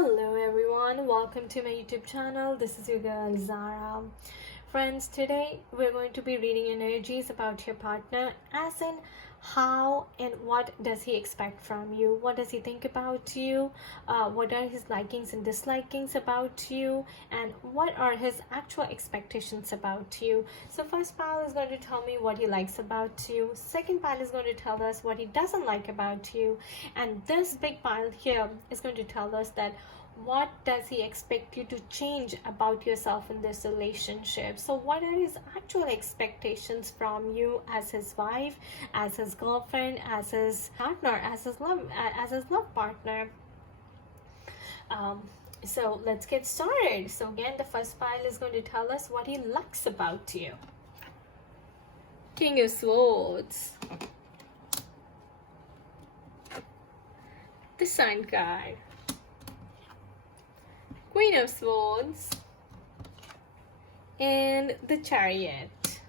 Hello everyone, welcome to my YouTube channel. This is your girl Zara. Friends, today we're going to be reading energies about your partner, as in how and what does he expect from you, what does he think about you, what are his likings and dislikings about you, and what are his actual expectations about you. So first pile is going to tell me what he likes about you, second pile is going to tell us what he doesn't like about you, and this big pile here is going to tell us that what does he expect you to change about yourself in this relationship. So what are his actual expectations from you as his wife, as his girlfriend, as his partner, as his love partner. So let's get started. So again, the first pile is going to tell us what he likes about you. King of Swords, the Sun card, Queen of Swords, and the Chariot.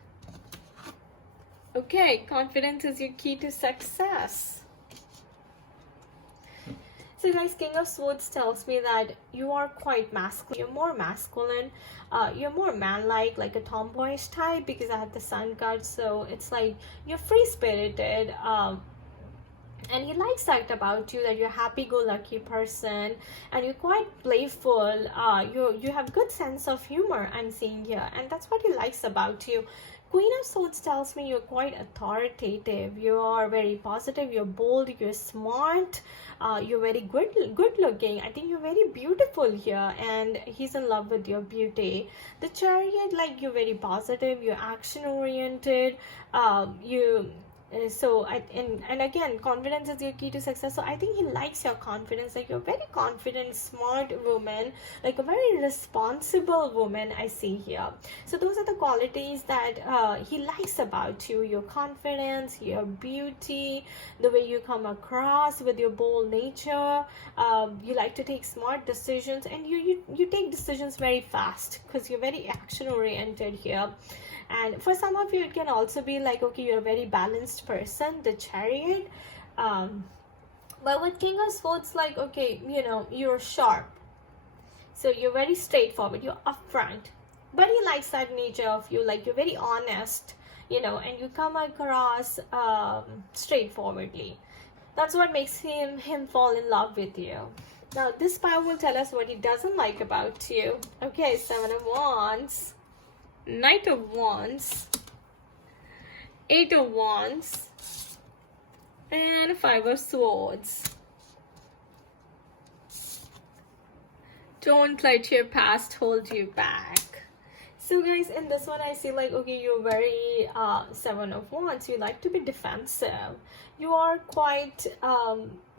Okay, confidence is your key to success. So guys, King of Swords tells me that you are quite masculine. You're more masculine. You're more man-like, like a tomboyish type, because I have the Sun card. So it's like you're free-spirited. And he likes that about you, that you're a happy-go-lucky person and you're quite playful. You have good sense of humor, I'm seeing here, and that's what he likes about you. Queen of Swords tells me you're quite authoritative. You are very positive, you're bold, you're smart, you're very good looking. I think you're very beautiful here, and he's in love with your beauty. The Chariot, like, you're very positive, you're action oriented, and again, confidence is your key to success. So I think he likes your confidence. Like, you're a very confident, smart woman, like a very responsible woman, I see here. So those are the qualities that he likes about you: your confidence, your beauty, the way you come across with your bold nature. You like to take smart decisions, and you take decisions very fast because you're very action oriented here. And for some of you, it can also be like, okay, you're a very balanced person, the Chariot. But with King of Swords, like, okay, you know, you're sharp. So you're very straightforward, you're upfront. But he likes that nature of you, like you're very honest, you know, and you come across straightforwardly. That's what makes him fall in love with you. Now, this pile will tell us what he doesn't like about you. Okay, Seven of Wands, Knight of Wands, Eight of Wands, and Five of Swords. Don't let your past hold you back. So guys, in this one I see like, okay, you're very Seven of Wands. You like to be defensive. You are quite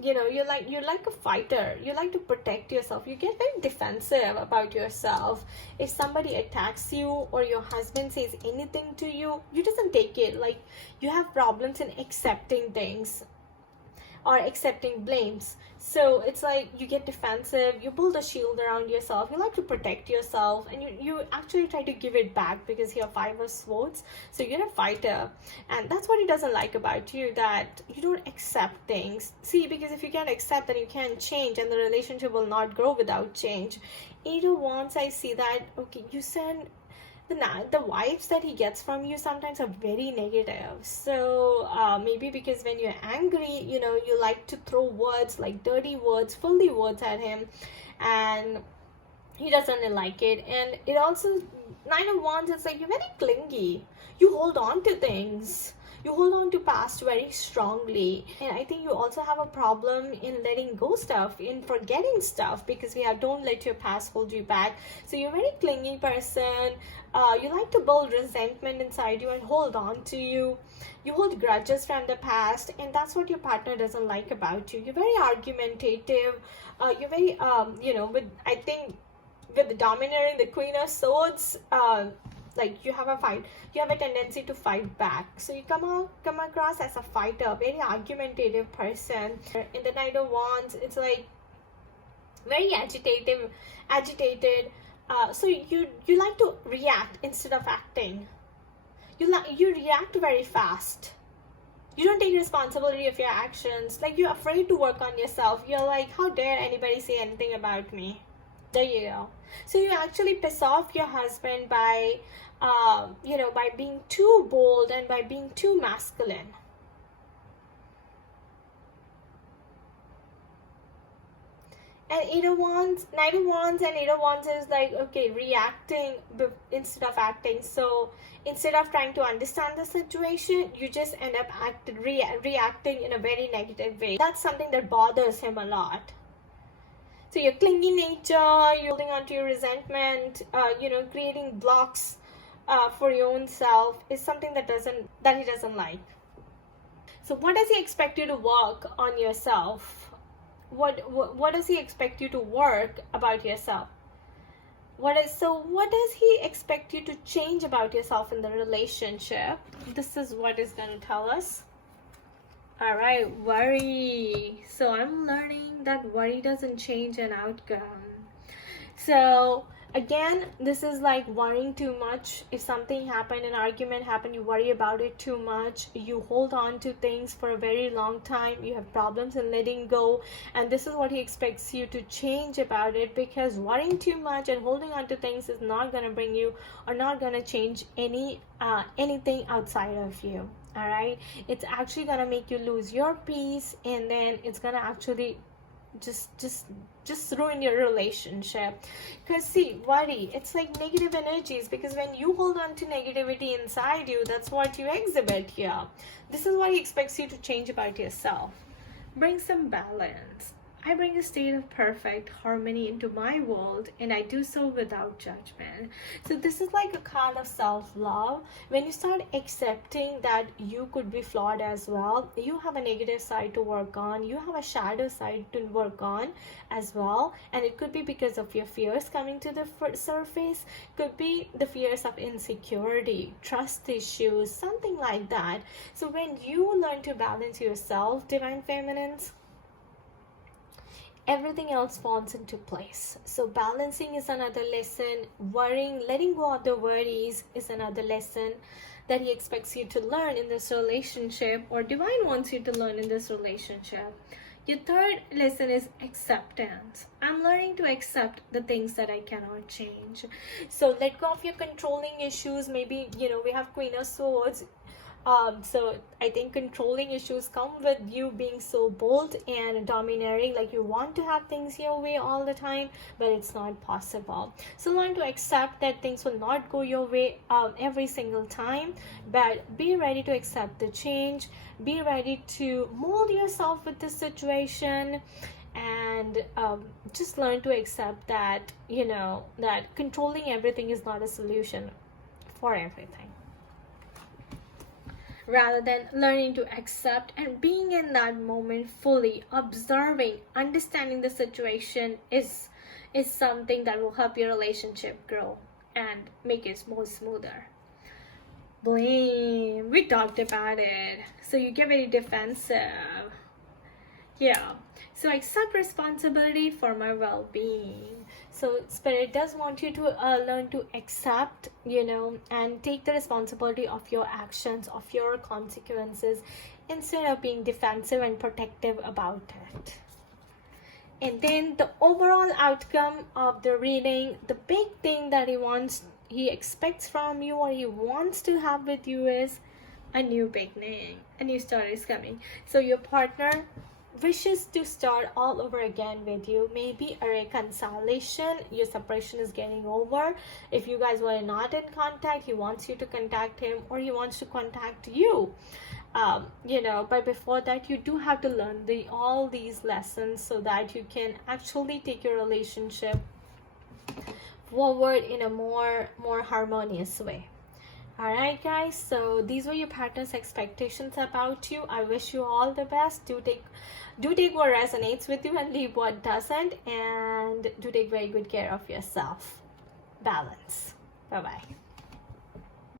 you know, you're like a fighter. You like to protect yourself. You get very defensive about yourself. If somebody attacks you or your husband says anything to you, you doesn't take it. Like, you have problems in accepting things or accepting blames. So it's like you get defensive, you build a shield around yourself, you like to protect yourself, and you actually try to give it back because you're Five of Swords. So you're a fighter, and that's what he doesn't like about you, that you don't accept things. See, because if you can't accept, then you can't change, and the relationship will not grow without change. Eight of Wands, I see that, okay, you send the vibes that he gets from you sometimes are very negative. So maybe because when you're angry, you know, you like to throw words, like dirty words, filthy words at him, and he doesn't like it. And it also, Nine of Wands, it's like you're very clingy. You hold on to things. You hold on to past very strongly, and I think you also have a problem in letting go stuff, in forgetting stuff, because we have don't let your past hold you back. So you're a very clingy person. You like to build resentment inside you and hold on to you. You hold grudges from the past, and that's what your partner doesn't like about you. You're very argumentative. You're very you know, I think with the domineering, the Queen of Swords, like you have a tendency to fight back. So you come across as a fighter, very argumentative person. In the Knight of Wands, it's like very agitated. So you like to react instead of acting. You react very fast. You don't take responsibility of your actions. Like, you're afraid to work on yourself. You're like, how dare anybody say anything about me? There you go. So you actually piss off your husband by by being too bold and by being too masculine. And Eight of Wands, Knight of Wands and Eight of Wands is like, okay, reacting instead of acting. So instead of trying to understand the situation, you just end up reacting in a very negative way. That's something that bothers him a lot. So your clingy nature, you're holding on to your resentment, creating blocks for your own self is something that he doesn't like. So what does he expect you to work on yourself? What does he expect you to work about yourself? What does he expect you to change about yourself in the relationship? This is what is going to tell us. All right, worry. So I'm learning that worry doesn't change an outcome. So again, this is like worrying too much. If something happened, an argument happened, you worry about it too much. You hold on to things for a very long time. You have problems in letting go. And this is what he expects you to change about it, because worrying too much and holding on to things is not going to bring you or not going to change anything outside of you. All right, it's actually going to make you lose your peace, and then it's going to actually just ruin your relationship. Because see, worry, it's like negative energies, because when you hold on to negativity inside you, that's what you exhibit here. This is what he expects you to change about yourself. Bring some balance. I bring a state of perfect harmony into my world, and I do so without judgment. So this is like a card of self-love. When you start accepting that you could be flawed as well, you have a negative side to work on, you have a shadow side to work on as well, and it could be because of your fears coming to the surface, could be the fears of insecurity, trust issues, something like that. So when you learn to balance yourself, Divine Feminines, everything else falls into place. So balancing is another lesson. Worrying, letting go of the worries is another lesson that he expects you to learn in this relationship, or Divine wants you to learn in this relationship. Your third lesson is acceptance. I'm learning to accept the things that I cannot change. So let go of your controlling issues. Maybe, we have Queen of Swords. So I think controlling issues come with you being so bold and domineering, like you want to have things your way all the time, but it's not possible. So learn to accept that things will not go your way every single time, but be ready to accept the change, be ready to mold yourself with the situation, and just learn to accept that, that controlling everything is not a solution for everything. Rather than learning to accept and being in that moment fully, observing, understanding the situation is something that will help your relationship grow and make it more smoother. Blame, we talked about it. So you get very defensive. Yeah, so accept responsibility for my well-being. So Spirit does want you to learn to accept, and take the responsibility of your actions, of your consequences, instead of being defensive and protective about it. And then the overall outcome of the reading, the big thing that he expects from you, or he wants to have with you, is a new beginning. A new start is coming. So your partner wishes to start all over again with you. Maybe a reconciliation, your separation is getting over. If you guys were not in contact, he wants you to contact him, or he wants to contact you. But before that, you do have to learn all these lessons so that you can actually take your relationship forward in a more harmonious way. All right, guys, so these were your partner's expectations about you. I wish you all the best. Do take what resonates with you and leave what doesn't, and do take very good care of yourself. Balance. Bye bye.